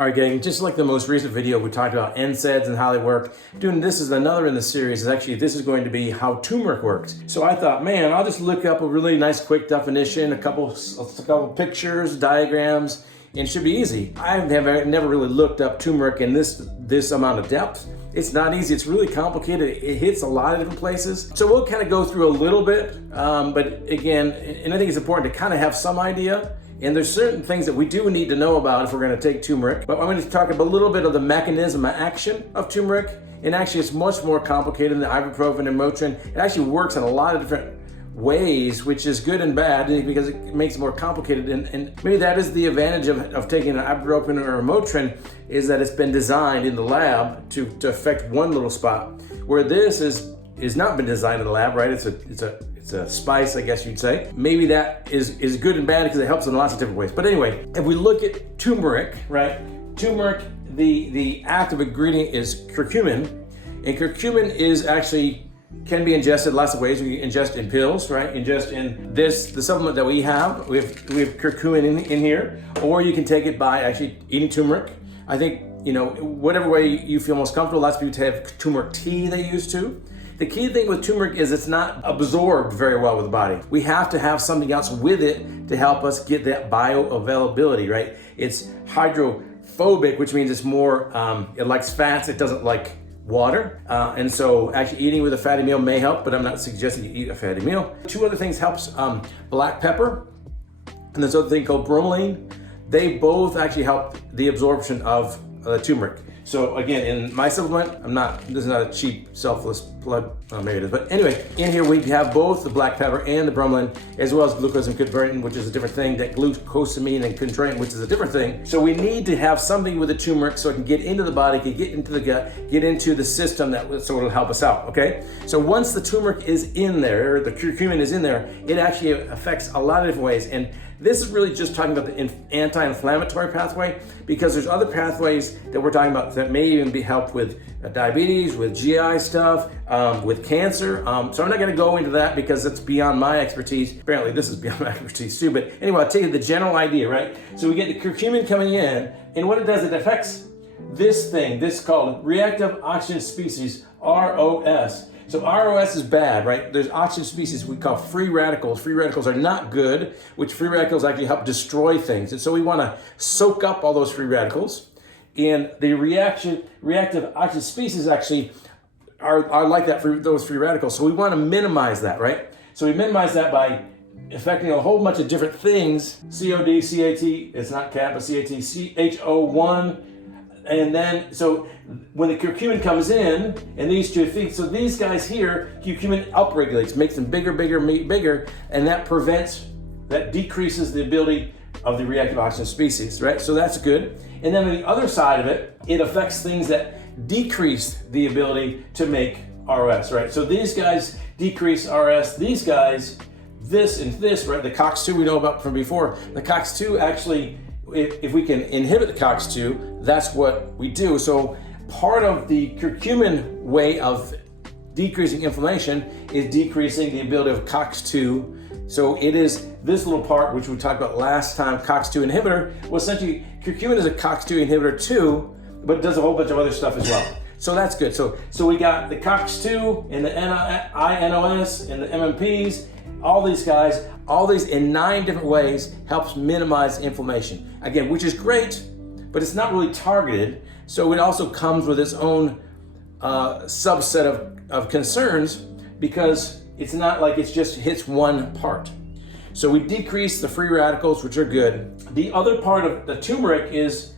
All right, gang, just like the most recent video, we talked about NSAIDs and how they work. This is another in the series. Actually, this is going to be how turmeric works. So I thought, man, I'll just look up a really nice quick definition, a couple pictures, diagrams, and it should be easy. I have never really looked up turmeric in this amount of depth. It's not easy, it's really complicated. It hits a lot of different places. So we'll kind of go through a little bit, but again, and I think it's important to kind of have some idea. And there's certain things that we do need to know about if we're going to take turmeric. But I'm going to talk about a little bit of the mechanism of action of turmeric. And actually, it's much more complicated than the ibuprofen and Motrin. It actually works in a lot of different ways, which is good and bad because it makes it more complicated. And maybe that is the advantage of taking an ibuprofen or a Motrin, is that it's been designed in the lab to affect one little spot, where this is not been designed in the lab, right? It's a spice, I guess you'd say. Maybe that is good and bad because it helps in lots of different ways. But anyway, if we look at turmeric, right? Turmeric, the active ingredient is curcumin, and curcumin is actually can be ingested lots of ways. We ingest in pills, right? Ingest in the supplement that we have. We have curcumin in here, or you can take it by actually eating turmeric. I think, whatever way you feel most comfortable. Lots of people have turmeric tea they used to. The key thing with turmeric is it's not absorbed very well with the body. We have to have something else with it to help us get that bioavailability, right? It's hydrophobic, which means it's more, it likes fats, it doesn't like water. And so actually eating with a fatty meal may help, but I'm not suggesting you eat a fatty meal. Two other things helps, black pepper, and this other thing called bromelain. They both actually help the absorption of turmeric. So again, in my supplement, this is not a cheap, selfless plug, maybe it is, but anyway, in here we have both the black pepper and the bromelain, as well as glucosamine convertin, which is a different thing, that glucosamine and convertin, which is a different thing. So we need to have something with the turmeric so it can get into the body, can get into the gut, get into the system, so it'll help us out, okay? So once the turmeric is in there, the curcumin is in there, it actually affects a lot of different ways. And this is really just talking about the anti-inflammatory pathway, because there's other pathways that we're talking about that may even be helped with diabetes, with GI stuff, with cancer. So I'm not going to go into that because it's beyond my expertise. Apparently this is beyond my expertise too, but anyway, I'll tell you the general idea, right? So we get the curcumin coming in, and what it does, it affects this thing, this is called reactive oxygen species, ROS. So ROS is bad, right? There's oxygen species we call free radicals. Free radicals are not good, which free radicals actually help destroy things. And so we want to soak up all those free radicals. And the reactive oxygen species actually are like that for those free radicals. So we want to minimize that, right? So we minimize that by affecting a whole bunch of different things. COD, CAT, it's not CAT, but CAT, CHO1. And then, so when the curcumin comes in, and these two things, so these guys here, curcumin upregulates, makes them bigger, and that decreases the ability of the reactive oxygen species, right? So that's good. And then on the other side of it, it affects things that decrease the ability to make ROS, right? So these guys decrease RS, these guys, this and this, right? The COX-2 we know about from before. The COX-2 actually, if we can inhibit the COX-2, that's what we do. So part of the curcumin way of decreasing inflammation is decreasing the ability of COX-2. So it is this little part, which we talked about last time, COX-2 inhibitor. Well, essentially, curcumin is a COX-2 inhibitor too, but it does a whole bunch of other stuff as well. So that's good. So we got the COX-2 and the INOS and the MMPs, all these guys, all these in 9 different ways helps minimize inflammation. Again, which is great, but it's not really targeted. So it also comes with its own subset of concerns, because it's not like it just hits one part. So we decrease the free radicals, which are good. The other part of the turmeric is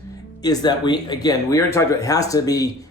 that we already talked about it has to be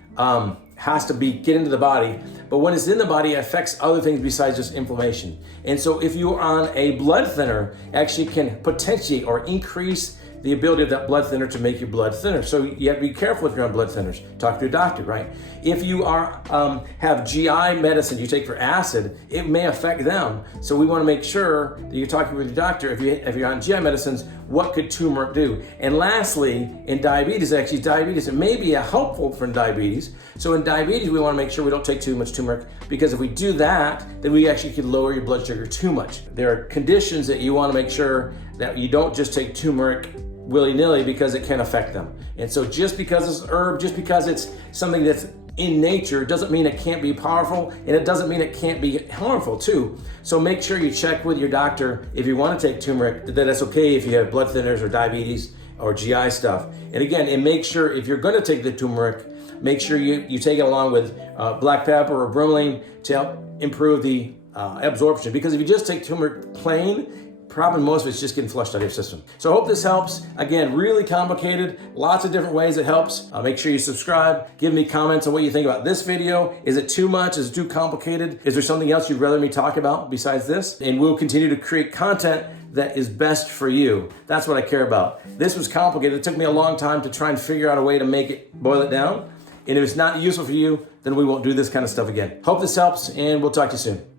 get into the body, but when it's in the body, it affects other things besides just inflammation. And so if you're on a blood thinner, actually can potentiate or increase the ability of that blood thinner to make your blood thinner. So you have to be careful if you're on blood thinners. Talk to your doctor, right? If you have GI medicine you take for acid, it may affect them. So we want to make sure that you're talking with your doctor. If you're on GI medicines, what could turmeric do? And lastly, in diabetes, it may be helpful for diabetes. So in diabetes, we want to make sure we don't take too much turmeric, because if we do that, then we actually could lower your blood sugar too much. There are conditions that you want to make sure that you don't just take turmeric willy-nilly because it can affect them. And so just because it's a herb, just because it's something that's in nature, doesn't mean it can't be powerful, and it doesn't mean it can't be harmful too. So make sure you check with your doctor if you want to take turmeric, that it's okay if you have blood thinners or diabetes or GI stuff. And again, and make sure if you're going to take the turmeric, make sure you take it along with black pepper or bromelain to help improve the absorption. Because if you just take turmeric plain, probably most of it's just getting flushed out of your system. So I hope this helps. Again, really complicated, lots of different ways it helps. Make sure you subscribe. Give me comments on what you think about this video. Is it too much? Is it too complicated? Is there something else you'd rather me talk about besides this? And we'll continue to create content that is best for you. That's what I care about. This was complicated. It took me a long time to try and figure out a way to make it, boil it down. And if it's not useful for you, then we won't do this kind of stuff again. Hope this helps, and we'll talk to you soon.